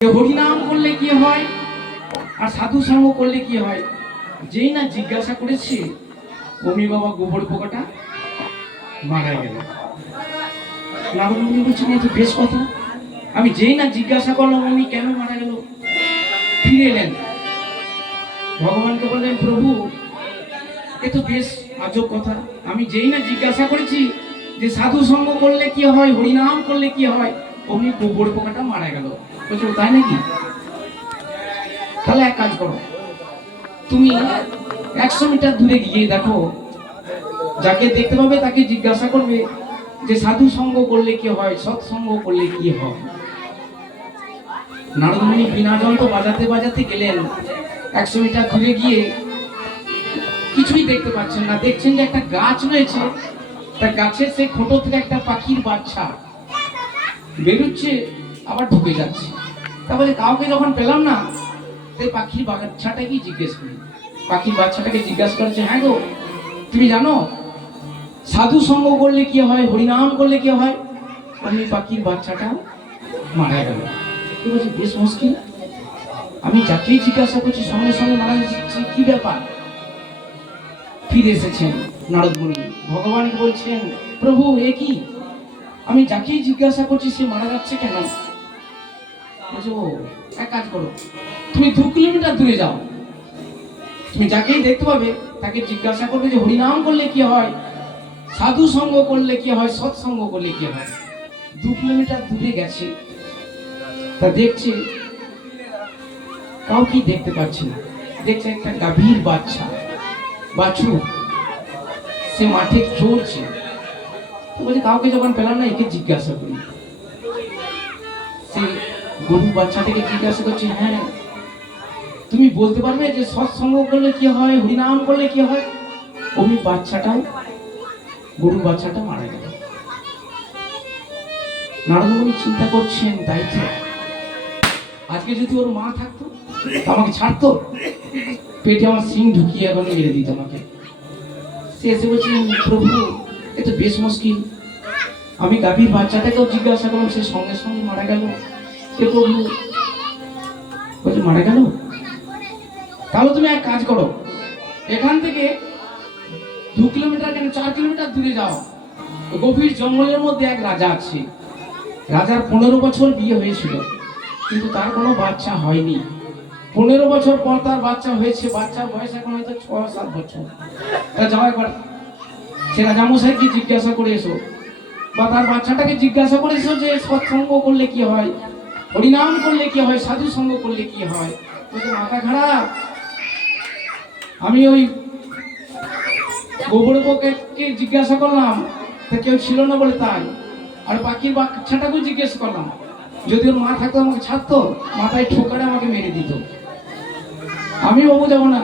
হরিনাম করলে কি হয় আর সাধু সঙ্গ করলে কি হয়? যেই না জিজ্ঞাসা করেছি অমি বাবা গোবর পোকাটা মারা গেল। নারদ মুনি বলছেন এই তো বেশ কথা, আমি যেই না জিজ্ঞাসা করলাম অমি কেন মারা গেল, ফিরে এলেন ভগবানকে বললেন প্রভু এ তো বেশ আজব কথা, আমি যেই না জিজ্ঞাসা করেছি যে সাধু সঙ্গ করলে কি হয়, হরিনাম করলে কি হয়, অমনি গোবর পোকাটা মারা গেল। বলছো তাই নাকি? তাহলে এক কাজ করো, তুমি 100 মিটার দূরে গিয়ে দেখো, যাকে দেখতে পাবে তাকে জিজ্ঞাসা করবে যে সাধু সঙ্গ করলে কি হয়, সৎসঙ্গ করলে কি হয়। নারদ মুনি বিনা যন্ত্র বাজাতে বাজাতে গেলেন, 100 মিটার দূরে গিয়ে কিছুই দেখতে পাচ্ছেন না, দেখছেন যে একটা গাছ রয়েছে, তার গাছের সেই খোঁটো থেকে একটা পাখির বাচ্চা বেরোচ্ছে আবার ঢুকে যাচ্ছে। তারপরে কাউকে যখন পেলাম না, সেই পাখির বাচ্চাটাকে জিজ্ঞেস করি, পাখির বাচ্চাটাকে জিজ্ঞাসা করেছে, হ্যাঁ গো তুমি জানো সাধু সঙ্গ করলে কি হয়, হরিনাম করলে কি হয়? অমনি পাখির বাচ্চাটা মারা গেল। বলছে বেশ মুশকিল, আমি যাকেই জিজ্ঞাসা করছি সঙ্গে সঙ্গে মারা যাচ্ছে, কি ব্যাপার? ফিরে এসেছেন নারদ মুনি, ভগবানকে বলছেন প্রভু এ কি, আমি যাকেই জিজ্ঞাসা করছি সে মারা যাচ্ছে কেন? বলছে ও এক কাজ করো, তুমি 2 কিলোমিটার দূরে যাও, তুমি যাকেই দেখতে পাবে তাকে জিজ্ঞাসা করবে যে হরিনাম করলে কি হয়, সাধু সঙ্গ করলে কি হয়, সৎসঙ্গ করলে কি হয়। 2 কিলোমিটার দূরে গেছে, তা দেখছে কাউকে দেখতে পাচ্ছে না, দেখছে একটা গাভীর বাচ্চা বাছুর সে মাঠে চড়ছে। বলছে কাউকে যখন পেলাম না একে জিজ্ঞাসা করি। সে গরু বাচ্চাটাকে জিজ্ঞাসা করছে, হ্যাঁ তুমি বলতে পারবে যে সৎসঙ্গ করলে কি হয়, হরিনাম করলে কি হয়? অমনি বাচ্চাটাও, গরু বাচ্চাটা মারা গেল। নারদ মুনি চিন্তা করছেন, তাই তো আজকে যদি ওর মা থাকতো আমাকে ছাড়তো, পেটে আমার সিং ঢুকিয়ে এখন মেরে দিত আমাকে। সে এসে বলছিলেন প্রভু এ তো বেশ মুশকিল, আমি গাভীর বাচ্চাটাকেও জিজ্ঞাসা করলাম সে সঙ্গে সঙ্গে মারা গেল। সে প্রভু বলছে মারা গেল, তাহলে তুমি এক কাজ করো, এখান থেকে 2 কিলোমিটার কেন 4 কিলোমিটার দূরে যাও, গভীর জঙ্গলের মধ্যে এক রাজা আছে, রাজার 15 বছর বিয়ে হয়েছিল কিন্তু তার কোনো বাচ্চা হয়নি। 15 বছর পর তার বাচ্চা হয়েছে, বাচ্চার বয়স এখন হয়তো 6-7 বছর। তা যাও একবার সে রাজামশাইকে জিজ্ঞাসা করে এসো, বা তার বাচ্চাটাকে জিজ্ঞাসা করে এসো যে সৎসঙ্গ করলে কি হয়, হরিনাম করলে কি হয়, সাধু সঙ্গ করলে কি হয়। বলছে মাথা খারাপ, আমি ওই গোবর পোকাকে জিজ্ঞাসা করলাম তা কেউ ছিল না বলে তাই, আর পাখির বাচ্চাটাকেও জিজ্ঞেস করলাম, যদি ওর মা থাকতো আমাকে ছাড়তো, মাথায় ঠোকারে আমাকে মেরে দিত। আমি বাবু যাবো না,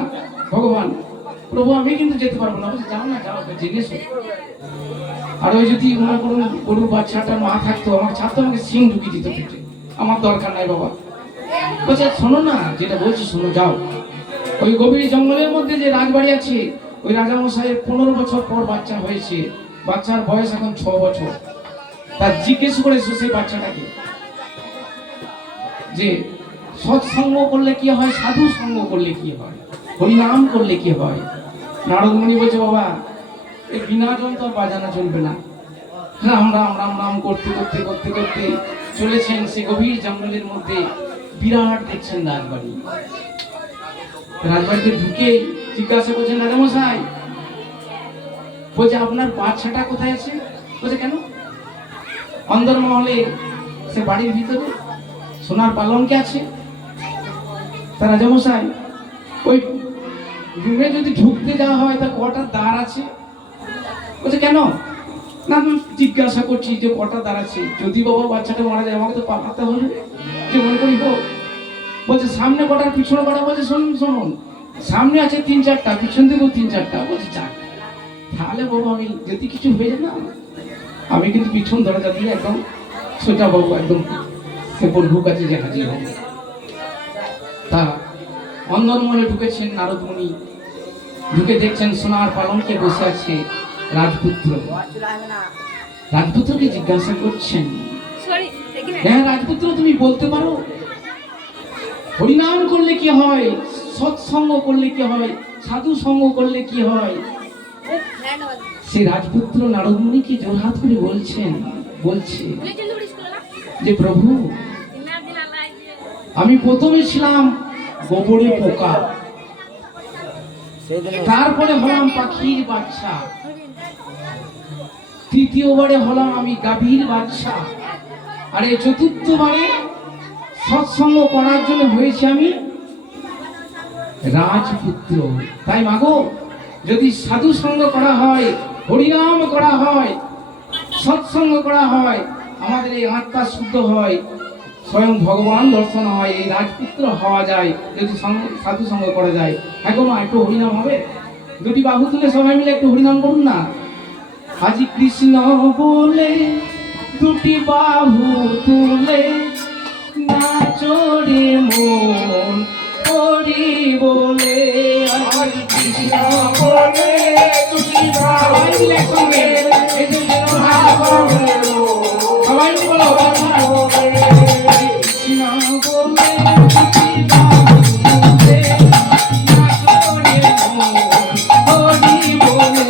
ভগবান প্রভু আমি কিন্তু যেতে পারবো না। বলছে যাও না, যাও জিজ্ঞেস। আর ওই যদি মনে করুন গরুর বাচ্চাটার মা থাকতো আমাকে ছাড়তো, আমাকে সিং ঢুকিয়ে দিত পেটে, আমার দরকার নাই বাবা। বলছে শোনো না, যেটা বলছি শোনো, যাও ওই গভীর জঙ্গলের মধ্যে যে রাজবাড়ি আছে, ওই রাজামশাইয়ের 15 বছর পর বাচ্চা হয়েছে, বাচ্চার বয়স এখন 6 বছর। তার জিজ্ঞেস করেছো সেই বাচ্চাটাকে যে সৎসঙ্গ করলে কি হয়, সাধু সঙ্গ করলে কি হয়, হরিনাম করলে কি হয়। নারদ মুনি বলছে বাবা এই বিনা যন্ত্র বাজানো চলবে না, রাম রাম রাম রাম করতে করতে করতে করতে চলেছেন সে গভীর জঙ্গলের মধ্যে। বিরাট দেখছেন রাজবাড়ি, রাজবাড়িতে ঢুকে জিজ্ঞাসা করছেন রাজামশাই, বলছে আপনার বাচ্চাটা কোথায় আছে? বলছে কেন? অন্দরমহলে সে বাড়ির ভিতরে সোনার পালঙ্কে আছে। তা রাজামশাই ওই রুমে যদি ঢুকতে যাওয়া হয় তা কটা দ্বার আছে? বলছে কেন? না আমি জিজ্ঞাসা করছি যে কটা দ্বার আছে, যদি বাবা বাচ্চাটা মারা যায় আমাকে তো পাঠাতে হবে, যে মনে করি হোক। বলছে সামনে কটার পিছনে কটা? বলছে শুনুন শুনুন, সামনে আছে 3-4টা, পিছন দিকেও 3-4টা। বলছে যাক তাহলে বাবু আমি যদি কিছু হয়ে যায় না, আমি কিন্তু পিছন দরজা দিয়ে একদম সোজা বাবু একদম সে প্রভুর কাছে যে হাজির হব। তা অন্দরমহলে ঢুকেছেন নারদ মুনি, ঢুকে দেখছেন সোনার পালঙ্কে বসে আছে রাজপুত্র। রাজপুত্রকে জিজ্ঞাসা করছেন, হ্যাঁ রাজপুত্র তুমি বলতে পারো কি হয়, সৎসঙ্গ করলে কি হয়, সাধু সঙ্গ করলে কি হয়। সে রাজপুত্র নারদমুনিকে জোরহাত করে বলছে যে প্রভু, আমি প্রথমে ছিলাম গোবরে পোকা, তারপরে হলাম পাখির বাচ্চা, তৃতীয়বারে হলাম আমি গাভীর বাচ্চা, আর এই চতুর্থবারে সৎসঙ্গ করার জন্য হয়েছে আমি রাজপুত্র। তাই মাগো, যদি সাধু সঙ্গ করা হয়, হরিনাম করা হয়, সৎসঙ্গ করা হয়, আমাদের এই আত্মা শুদ্ধ হয়, স্বয়ং ভগবান দর্শন হয়, এই রাজপুত্র হওয়া যায় যদি সাধু সঙ্গ করা যায়। হ্যাঁ গো মা, একটু হরিনাম হবে? দুটি বাহু তুলে সবাই মিলে একটু হরিনাম করুন না। আজি কৃষ্ণ বলে দুটি বাহু তুলে নাচো রে মন হরি বলে। আজি কৃষ্ণ বলে দুটি বাহু তুলে সবাই বলো, কৃষ্ণ বলে দুটি বাহু তুলে নাচো রে মন হরি বলে।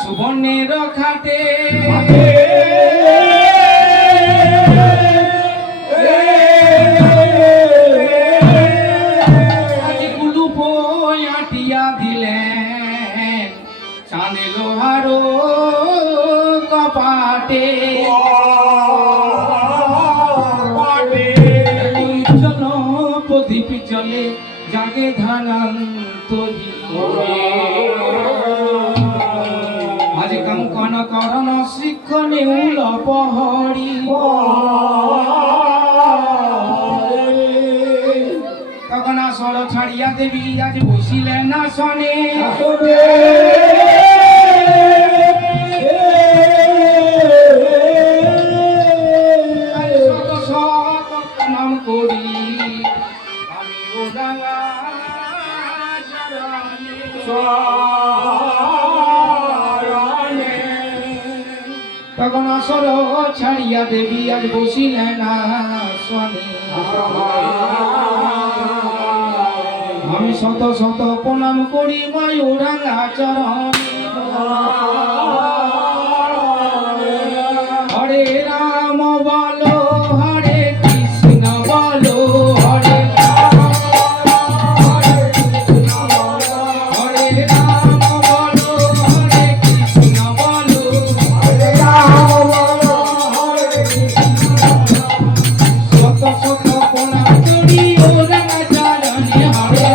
সুবর্ণের খাটে গুলু আটিয়া দিলেন চাঁদে লোহারো কপাটে প্রদীপ জলে জাগে ধানান্তরী আজ কঙ্কন করণ শিক্ষণে উলপহরি তখন আসর ছাড়িয়া দেবী আজ বসিলেন আসনে তখন আসর ছাড়িয়া দেবী আজ বসিলেন আসনে। আমি শত শত প্রণাম করি ময়ূরাঙ্গা চরণে। হরে রাম বলো হরে কৃষ্ণ বলো, হরে হরে রাম বলো হরে কৃষ্ণ বলো, শত শত প্রণাম করি ও রাঙা চরণে। হরে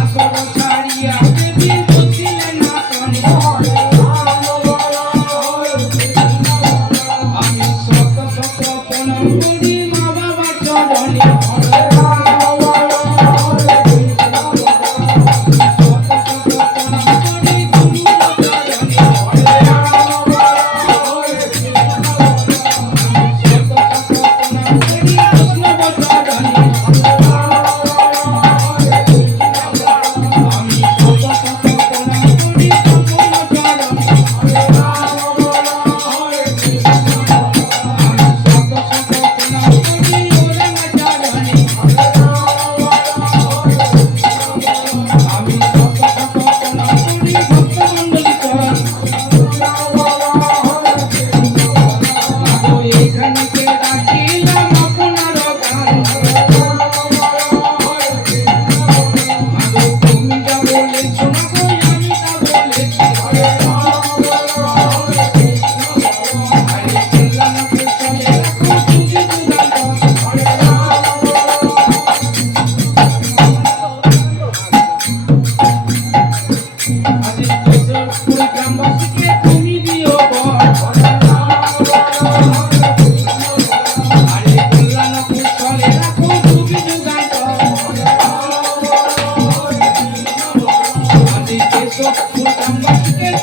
আসর ছাড়িয়া দেবী বসিলেন আসনে। আমি শত শত প্রণাম করি মা বাবার চরণে।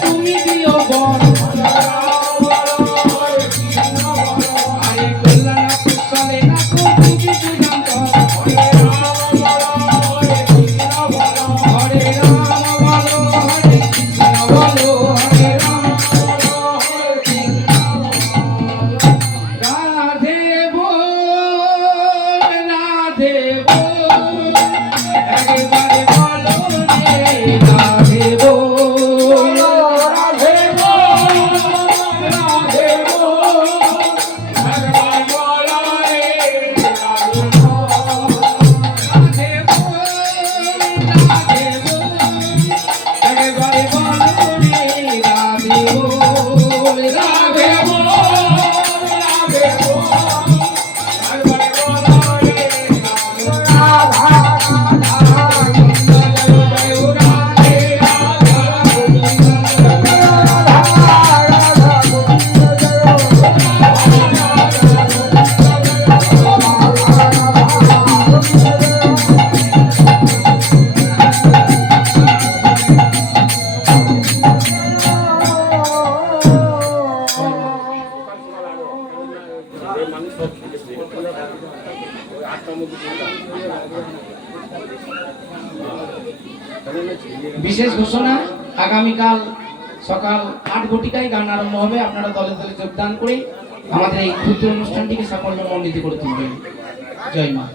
তুমি দিও বল, আরে কল্যাণ কুশলে রাখো তুমি যুগান্ত। হরে রাম বলো হরে কৃষ্ণ বলো, হরে রাম রাধে বল রাধে বল, একবারে বলো রে রাধে বল। বিশেষ ঘোষণা, আগামীকাল সকাল 8 ঘটিকায় গান আরম্ভ হবে। আপনারা দলে দলে যোগদান করে আমাদের এই ক্ষুদ্র অনুষ্ঠানটিকে সাফল্যমণ্ডিত করে তুলবেন। জয় মা।